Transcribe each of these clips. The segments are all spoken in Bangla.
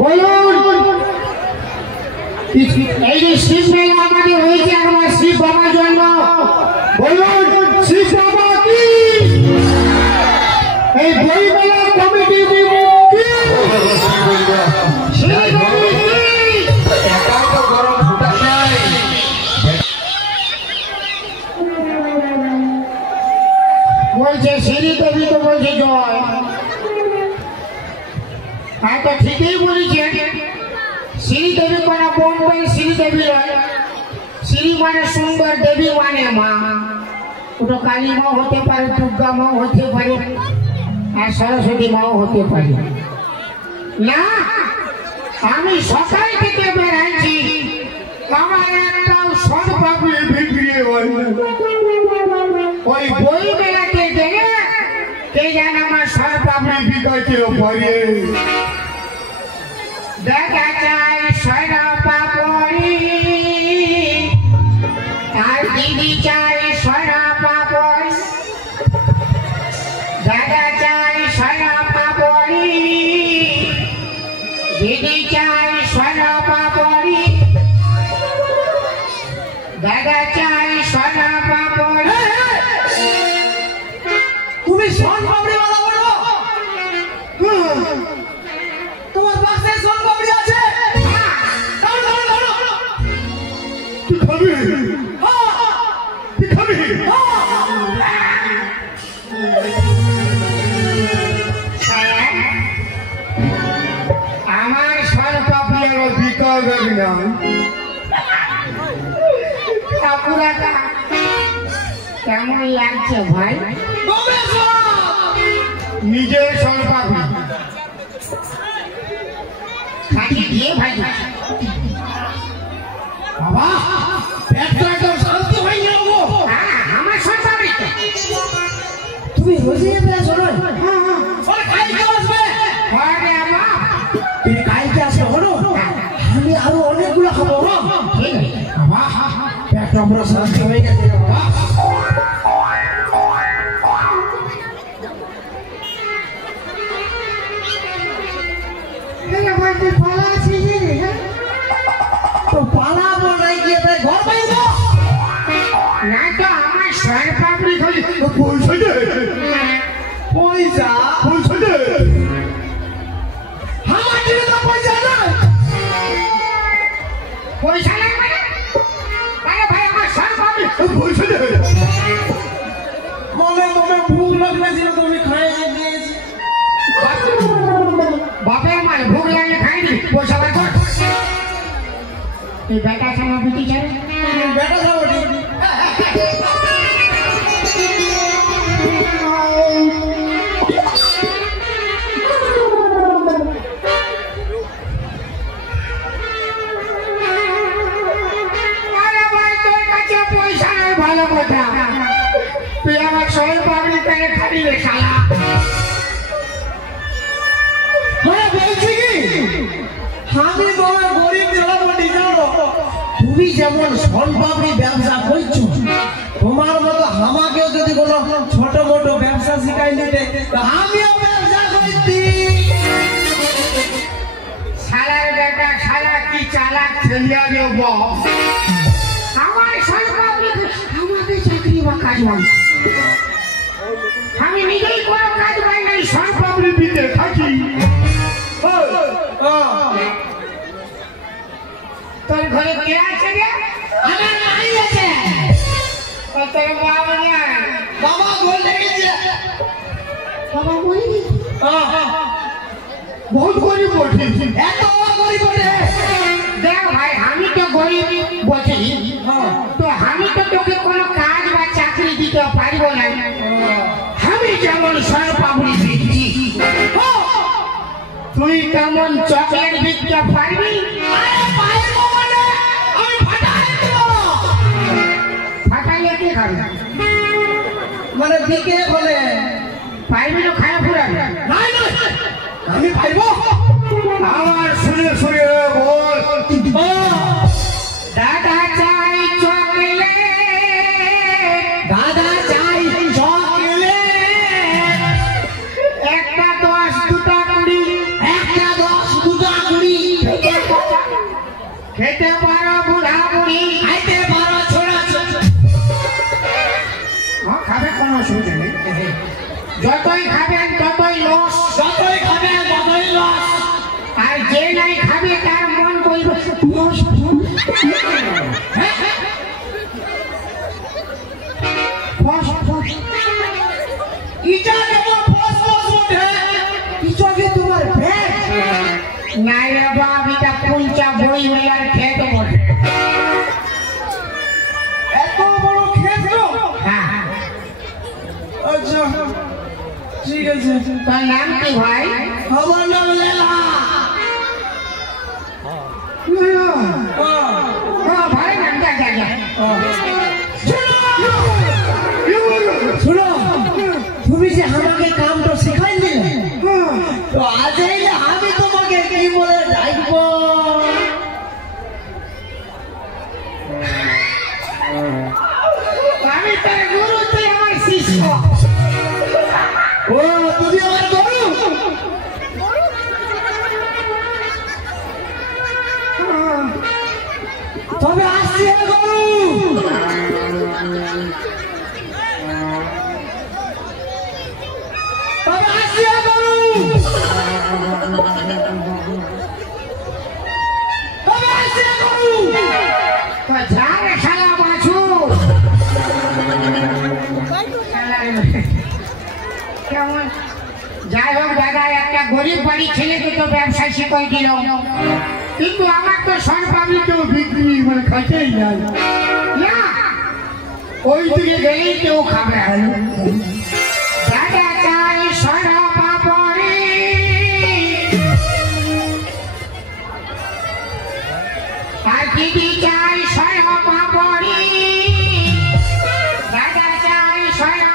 বলুন এই যে শিব মেলা আমাদের হয়েছে আমার শিব বাবার জন্য, বলুন শিব বাবা কি এই বই মেলা কমিটি বলছে শ্রী দেবী তো বলছে জয়। হ্যাঁ তো ঠিকই বলেছে, শ্রী দেবী কোনো বোম্বে শ্রী দেবী নয়, শ্রী মানে সুন্দর, দেবী মানে মা। ওটা কালী মাও হতে পারে, দুর্গা মাও হতে পারে, আর সরস্বতী মাও হতে পারে। না আমি সকাল থেকে বেড়াচ্ছি, আমার একটাও সদভাবে বিক্রি হয় না। ওই বই মেলাতে গেলে কে যেন আমার সদভাবে বিকাতে পারে। দেখা যায় সয়না পাপড়ি, তার দিদি চাই সয়না পাপড়ি। দেখা যায় সয়না পাপড়ি, দিদি চাই সয়না পাপড়ি। দেখা যায় সয়না পাপড়ি। তুমি সোন পাপড়ি বালা বলো? তোমার বাক্সে সোন পাপড়ি আছে? তুই খাবি? তুই খাবি? আমার সোন পাপড়ি আরো বিকাল যাবি না। কাকুরাটা কেমন লাগছে ভাই? নিজের সোন পাপড়ি খাটি দিয়ে ভাই। বাবা পেটটা একদম শান্তি হয়ে গেল গো। আমার সোন পাপড়ি তুমি রোজই এতে আসো না? ওরে কালকে আসবে। আরে বাবা তুমি কালকে আসবে হলো, আমি আরো অনেকগুলো খাবো। বাবা পেটটা পুরো শান্তি হয়ে গেছে বাবা। তো পালাবো নাই গিয়ে তাই ঘর পাইব না তো আমার সোন পাপড়ি খালি পয়সা দে, পয়সা পয়সা দে। আমার দিকে তো পয়সা নাই। পয়সা লাগবে না? আরে ভাই আমার সোন পাপড়ি পয়সা দে। মনে মনে ভুক লাগলেছিল তুমি খাইয়ে দিয়েছি। বাপের মাল ভুক লাগে খাইনি, পয়সা বার কর। এই বেটা ছাড়া বিটি ছাড়া বেটা যাবো ঠিক। আরে ভাই তোর কাছে পয়সা নেই ভালো কথা, তুই আমার সোন পাপড়ি কেন খাবি রে শালা? মানে বলছি কি আমি তোমার গরিব চালাবো জানো। তুমি যেমন সোন পাপড়ি ব্যবসা করছো, তোমার মতো আমাকেও যদি কোনো ছোট মোটো ব্যবসা শিখাই দিতে আমিও ব্যবসা করতি। শালার বেটা শালা কি চালাক ছেলিয়া রে বাপ। আমার সোন পাপড়ি আমাকে চাকরি বা কাজ হয়, আমি নিজেই কোনো কাজ পাই নাই, সোন পাপড়ি দিতে থাকি। তোর ঘরে কে আছে রে? আমার নাই আছে। তোর বাবা নাই? বাবা বলে গেছে। বাবা বলি বহুত গরিব বটে। এত গরিব বটে। দেখ ভাই আমি তো গরিব বটে, তো আমি তো তোকে কোনো কাজ বা চাকরি দিতে পারবো না। আমি যেমন সোন পাপড়ি বিক্রি, তুই কেমন চকলেট বিক্রি পারবি? ফাটাইলে কে খাবি? মানে দিকে বলে পারবি না খায় পুরাবি? নাই নাই আমি পাইবো। আমার শুনে শুনে বল। দাদা চাই চকলেট, দাদা চাই চকলেট। একটা 10 দুটা 20 খাবেন ততই লস, যতই খাবেন ততই লস। আর যে নাই খাবে তার মন বলবে লস। ফস ফস ইটা কেমন ফস ফস ওঠে? কিসকে তোমার পেট নাই রে বাপ, এটা পুঞ্চা বই মেলার খেত বটে। এত বড় ক্ষেত্র? হ্যাঁ, আচ্ছা ঠিক আছে। তোর নাম কি ভাই? আমার নাম লেলা। ভাই নাম যা যা যা। শুনো, তুমি যে আমাকে কামটা শেখাই দিলে, তো আজ আমি তোমাকে কি বলে ডাকবো? আমি তোর গুরু, তুই আমার শিষ্য। ও তুমি আমার গুরু? তবে আসছি হে গুরু। তবে আসছি হে গুরু। তবে আসছি হে গুরু। তো যা রে শালা বাছু। কেমন? যাই হোক দাদা, একটা গরিব বাড়ির ছেলেকে তো ব্যবসা শিখাই দিল, কিন্তু আমার তো সরকারি কেউ বিক্রি মানে খাইতেই যায় না। ওই দিকে গেলেই কেউ খাবে। দাদা চাই সরা পাপড়ি, আর দিদি চাই সরা পাপড়ি। দাদা চাই সরা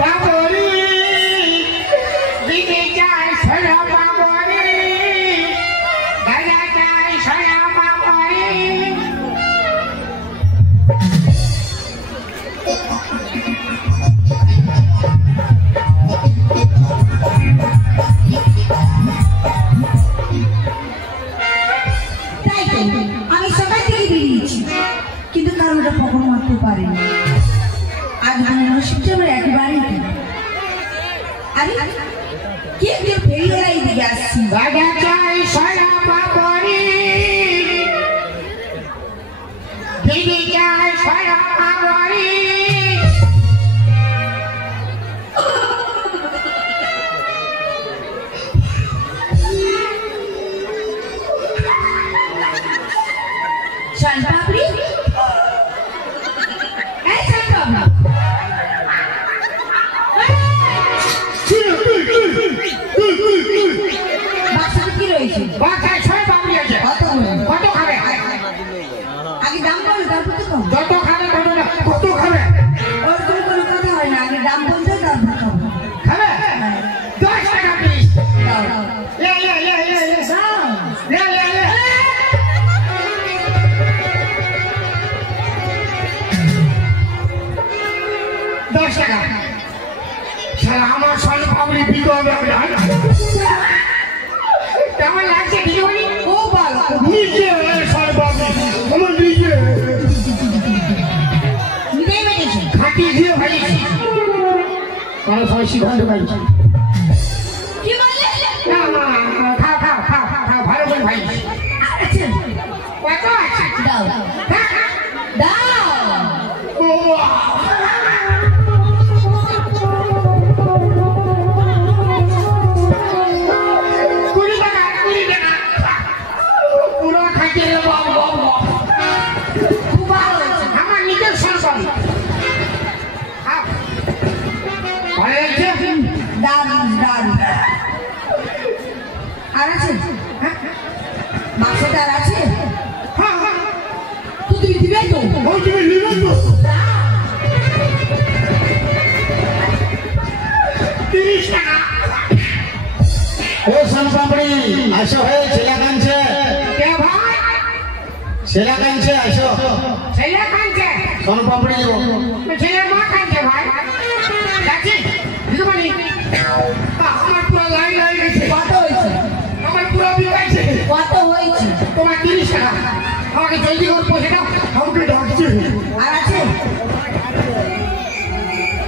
পাপড়ি, দিদি চাই সরা পাপড়ি। দাদা চাই সরা পাপড়ি। তাই তো আমি সকাল থেকে বেরিয়েছি, কিন্তু কারোটা খবর মারতে পারিনি। আজ মানে নসিবটা একেবারেই কেন। আরে কে কেউ ফেরিওয়ালাই দিকে আসছি। দাদা চাই সরা পাপড়ি, দিদি চাই সরা পাপড়ি। শাল পাপড়ি, এই শাল পাপড়ি, বাক্সতে কি রয়েছে? বাচ্চায় ছয় পাপড়ি আছে। কতগুলো? কত খাবে? আগে দাম বলো, তারপর তো খাবো। যত খাবে তত না। কত খাবে? ওরকম কোনো কথা হয় না, আগে দাম বলতে তারপর খাবো। খাবে 10 টাকা পিস। দাও লে লে লে লে লে দাও। লে লে লে। 10 টাকা। শালা আমার সঙ্গে পাপড়ি বিক্রি হবে। কেমন লাগছে দিদিমণি? ও ভালো। নিজে সব পাপড়ি আমার নিজে নিজেই বেরিয়েছি। খাটি দিয়ে ভাইছি। কারো সবাই সিদ্ধান্ত পাইছি। কি বললে? না না, খাও খাও খাও খাও, ভালো করে ভাই। আছে, কত আছে? দাও দাও। বাবা! কুড়ি টাকা, 20 টাকা। পুরো খাইতে রে বাবা বাবা। খুব ভালো হয়েছে। আমার নিজের সরকার। খাও। ভালো লাগছে? দারুণ দারুণ। আর আছে? হ্যাঁ বাক্সটা আর আছে? হ্যাঁ হ্যাঁ। তো তুমি দিবে তো? ওই তুমি নিবেন তো? 30 টাকা। ও সোনপাপড়ি আসো, হে ছেলে কাঁদছে, কে ভাই? ছেলে কাঁদছে, আসো। ছেলে কাঁদছে? সোনপাপড়ি ছেলের মা কাঁদছে ভাই। যাচ্ছি দিদিমণি। আমার পুরো লাইন লাইন গেছে। কত হয়েছে? আমার পুরো বিল গেছে। কত হয়েছে? তোমার 30 টাকা। আমাকে জলদি করে পয়সা দাও, আমাকে ডাকছে। আর আছে?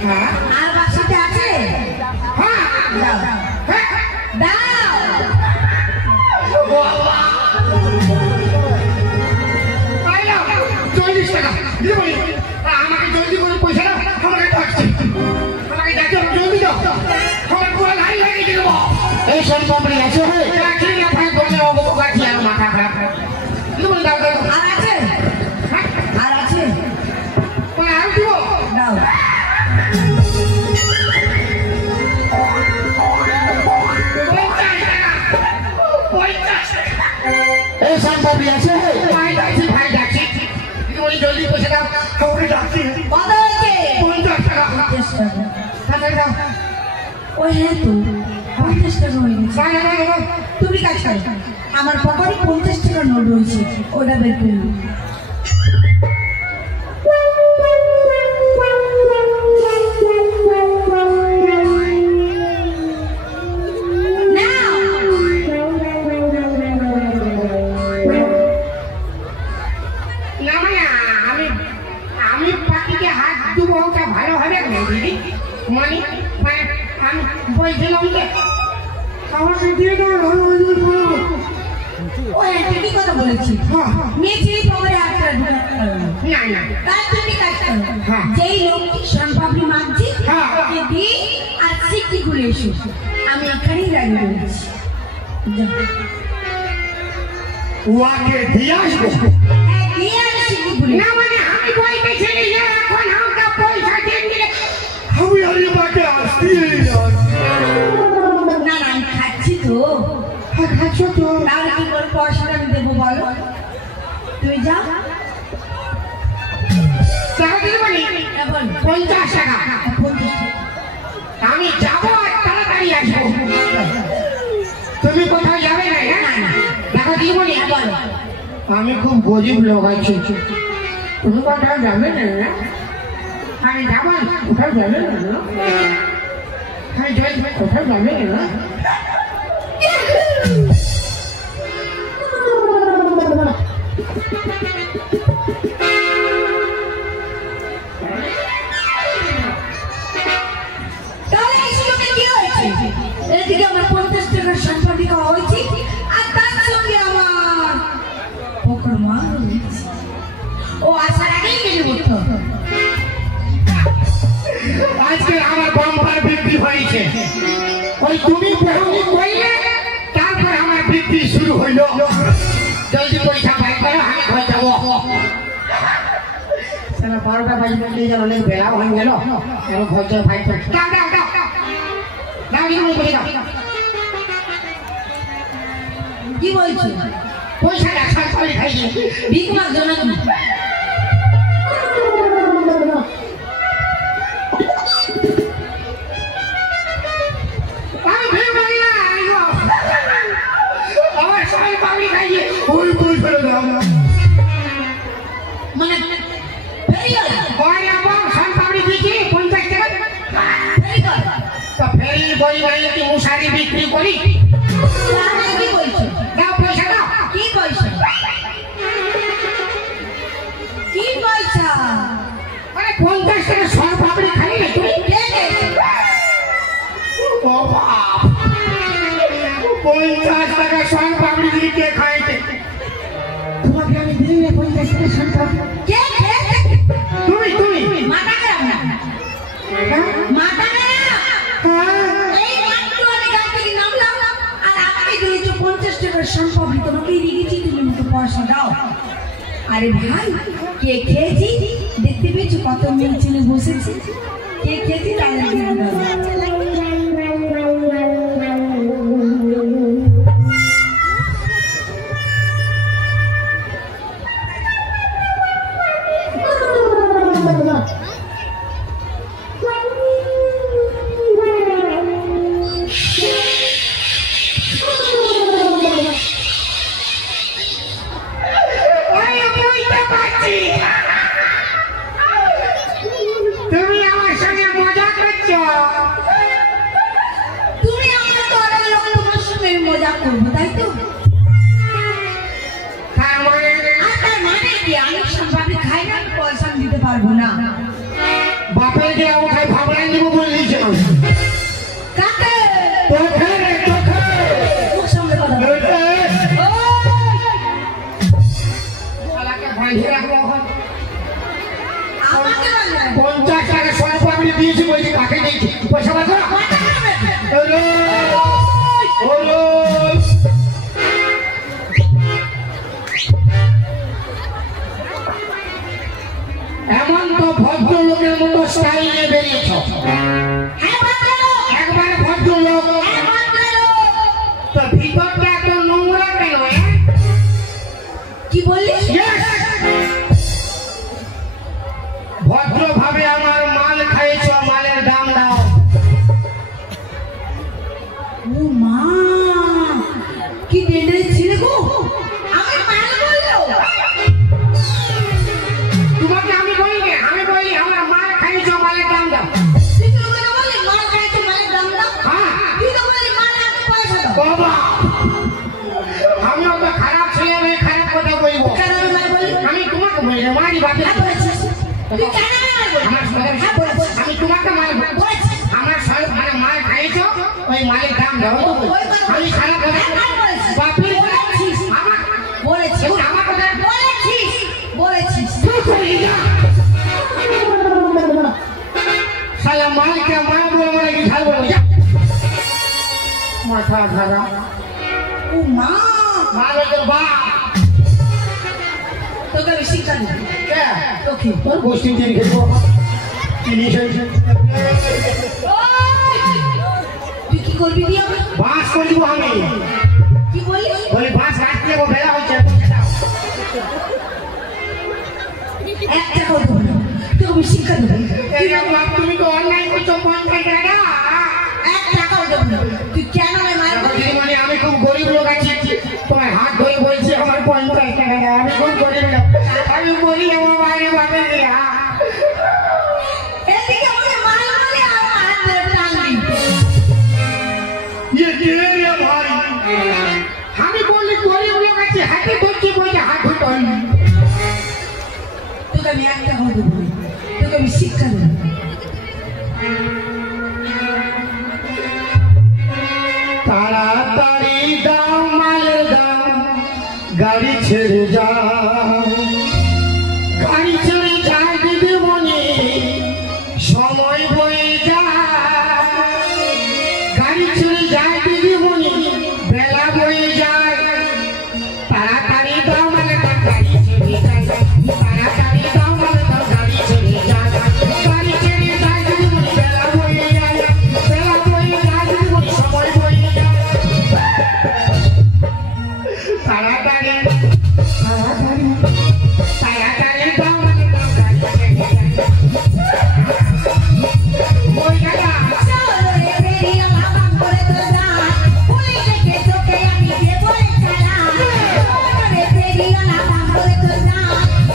হ্যাঁ আর বাক্সতে আছে? দাও হ্যাঁ? দাও আই নাও, 40 টাকা দিয়ে বলি আমাকে জলদি করে পয়সা দাও, আমাকে ডাকছে, আমাকে ডাকছে, জলদি দাও, আমার পুরো লাইন লাগিয়ে দেবো। এই শোন পাপড়ি আছো হে রাখি না ভাই, বলে ও বাবু গাছি আর মাথা খারাপ দিয়ে বলি দাও দাও দাও। আর আছে হ্যাঁ? আর আছে মানে আর দিব দাও এই শোন পাপড়ি আছো হে ভাই ডাকছি দিয়ে বলি জলদি পয়সা দাও, আমাকে ডাকছি কত হয়েছে 50 টাকা। 50 টাকা টাকা দাও। ও হ্যাঁ তো 50 টাকা হয়ে গেছে না, না, না, না। তুমি কাজ করো আমার পকেটে 50 টাকা নোট রয়েছে ওটা বের করে নাও। নাও। না মানে আমি পাখিকে হাত দেবো ওটা ভালো হবে না দিদি, মানে মানে আমি বলছিলাম যে আমাকে দিয়ে দাও না, আমি ওই জন্য বলবো। ও হ্যাঁ ঠিকই কথা বলেছি হ্যাঁ, মেয়ে ছেলে পকেটে হাতটা ঢুকাতে পারবে না না না তাই তুমি কাজ করো হ্যাঁ। যেই লোকটি সোনপাপড়ি মাগছি হ্যাঁ। ওকে দিই আর সিটি খুলে এসো আমি এখানেই দাঁড়িয়ে রয়েছি যাও। ওকে দিয়ে আসবো। হ্যাঁ, দিয়ে আর সিটি খুলে না মানে আমি বলতেছিলি যে এখন আমাকে পয়সা দিয়ে দিলে আমি আরে বাকে আসছি। না না আমি খাচ্ছি তো খাচ্ছ তো? তাহলে কি করে পয়সাটা আমি দেবো বলো তুমি যাও টাকা দিতে পারি? হ্যাঁ, বলো 50 টাকা। 50 টাকা। আমি যাবো আর তাড়াতাড়ি আসবো। তুমি কোথাও যাবে না? হ্যাঁ? টাকা দিয়ে বলি। হ্যাঁ, বলো আমি খুব গরিব লোক আছি, তুমি কোথাও যাবে না? আমি যাবো না, কোথাও যাবে না? হ্যাঁ যাই, কোথাও যাবে না? তাহলে এই সুযোগে কি হয়েছে এদিকে আমার 50 টাকার সম্পত্তি খাওয়া হয়েছে আর তার সঙ্গে আমার পকর মার হয়েছে। ও আসার আগেই গেলে উঠতো আজকে আমার বাম্পার বিক্রি হয়েছে, ওই তুমি বহুনি করলে তারপর আমার বিক্রি শুরু হইল। জলদি পয়সা ভাই করো, আমি ঘর যাবো। সারা 12টা বাজে নিয়ে গেল, অনেক বেলা হয়ে গেল, আমি ঘর যাবো ভাই করো। দাও দাও দাও দাও দাও দিদি পয়সা দাও। কি বলছো পয়সাটা সরকারি খাইয়ে ভিক মাগছো নাকি আমি ভেবে পারি না, আমার সবাই পাবলি খাইয়ে ওই পয়সাটা দাও। মানে ফেরিওয়ালা ওই এবং সরকারি দিচ্ছি 50 টাকা। ফেরিওয়ালা তো ফেরি বই নাই কি মশারি বিক্রি করি? তাহলে কি বলছো দাও পয়সা দাও। কি পয়সা কি পয়সা আরে 50 টাকা সর পাপড়ি খাই না তুমি? কে দিয়েছে? ও বাপ, 50 টাকা সর পাপড়ি দিয়ে কে খাইতে? তোমাকে আমি দিই না 50 টাকা সর পাপড়ি। কে খেয়েছে? তুমি তুমি মাথা খারাপ না হ্যাঁ? মাথা খারাপ হ্যাঁ। এই মাত্র আমি গাড়ি থেকে নামলাম আর আপনি দিয়েছো 50 টাকার সম্পত্তি তোমাকে রেখেছি তুমি আমাকে পয়সা দাও আরে ভাই কে খেয়েছি দেখতে পেয়েছো কত মেয়ে ছেলে বসেছে কে খেয়েছি তাহলে দিয়ে দাও ওই বুঝতে পারছি, তুমি আমার সঙ্গে মজা করছো। তুমি আমার ঘরের লোক তোমার সঙ্গে মজা করবো তাই তো তার মানে আর তার মানে কি আমি সম্পত্তি খাই না পয়সা দিতে পারবো না বাপের যে আমাকে ভাবলেন দিব বলে দিয়েছিলাম। কাকে তো বললি? ভদ্রভাবে আমার মাল খাইছো, মালের দাম দাও। ও মা, কি ডেঞ্জার ছিল গো! আমি মাল বললো। তোমাকে আমি বলিনি, আমি বলি আমার মাল খাইছো, মালের দাম দাও। তুই তো ওকে বললি মাল খাইছো, মালের দাম দাও। হ্যাঁ। তুই তো বললি মাল আনতে পয়সা দাও। বাবা, আমিও তো খারাপ ছেলে, আমি খারাপ কথা বলবো। কেন আমি মাল বললি? আমি তোমাকে বলি না, মারি বাপে। হ্যাঁ বলেছিস। তুই কেন মাল বললি? আমার সঙ্গে হ্যাঁ বলেছিস। আমি তোমাকে মাল বলেছিস। আমার সব মানে মাল খাইছো, ওই মালের দাম দাও। আমি খারাপ কথা বাপে আমার বলেছিস। দেখুন, আমার কথা বলেছিস। বলেছিস। সালা মালকে মা বলবো নাকি ঝাল বলবো? যা। মাথা খারাপ। ও মা, মাল ওদের বাপ। তোকে আমি শিক্ষা দেবো। কে? তোকে। তোর গোষ্ঠী দিয়ে খেলবো। জিনিস হয়েছে। তুই কি করবি দিয়ে আমার? বাস করবো আমি। কি বললি? বলি বাস রাখলে ও বেলা হচ্ছে। একটা কথা বলি, তোকে আমি শিক্ষা দেবো। এই বাপ, তুমি তো অন্যায় করছো, 50 টাকা। এক টাকাও দেবো না। তুই কেন আমায় মার করবি? দিদিমণি, আমি খুব গরিব লোক আছি, তোমার হাত ধরে বলছি আমার 50 টাকা দাও। আমি খুব গরিব লোক, আমি বলি আমার বাইরে বাপে দিয়া। এদিকে আমাকে মার বলে আর হাত ধরে টানবি। ये गिरे रे भाई, আমি বলি গরিব লোক আছে, হাতে ধরছি বলছে হাত ধরতে। তোকে আমি একটা কথা দেবো, তোকে আমি শিক্ষা দেবো। তাড়াতাড়ি দাও মালের দাম, গাড়ি ছেড়ে যা। গাড়ি ছেড়ে যায় দিদিমণি, সময় বয়ে যায়। গাড়ি ছেড়ে যায় দিদিমণি, বেলা বয়ে যায়। তাড়াতাড়ি দাও মালের দাম, গাড়ি ছেড়ে যায়। তাড়াতাড়ি দাও মালের দাম, গাড়ি ছেড়ে যায়। গাড়ি ছেড়ে যায় দিদিমণি, বেলা বয়ে যায়। বেলা বয়ে যায় দিদিমণি, সময় বয়ে যায়। তাড়াতাড়ি তাড়াতাড়ি তাড়াতাড়ি দাও মালের দাম, গাড়ি ছেড়ে যায়। ওই দাদা, চলো রে বেরিয়া বাবা করে তো যা, পুলিশ থেকে তোকে আমি দেবো চালা। চলো রে বেরিয়া বাবা করে তো যা,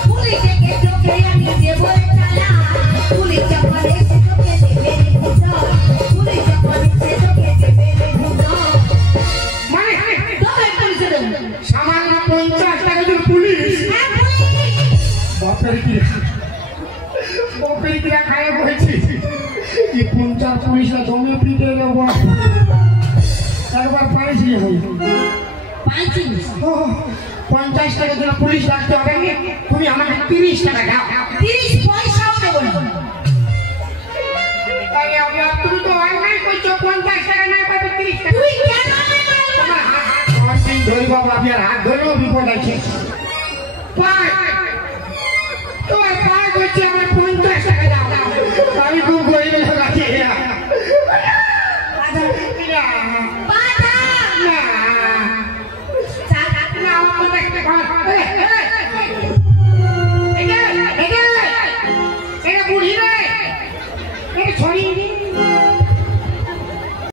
পুলিশ থেকে তোকে আমি দেবো চালা। পুলিশ যখন এসে তোকে দেবে রে বুঝো, পুলিশ যখন এসে তোকে দেবে রে বুঝো। মানে তোকে পুলিশে দেবো। সামান্য 50 টাকা দিয়ে পুলিশ। হ্যাঁ পুলিশ। বাপের কি বাপের কি খায় বলছি, এই 50 পুলিশরা জমি পিটে দেব। একবার পাইছি ভাই, পাইছিস? 50 টাকা দিয়ে পুলিশ ডাকতে হবে না, তুমি আমাকে 30 টাকা দাও। 30 পয়সাও দেবো না। তাই আবার তুমি তো অন্যায় করছো, 50 টাকা না পাবে 30 টাকা। তুই কেন আমায় মারলি? তোমার হাত ধরি বাবা, আমি আর হাত ধরেও বিপদ আছে। পায় তোমার পায় করছে, আমার 50 টাকা দাও। আমি খুব গরিব লোক আছি। বাধা। না, বাধা। না, চাল। না, আমার একটা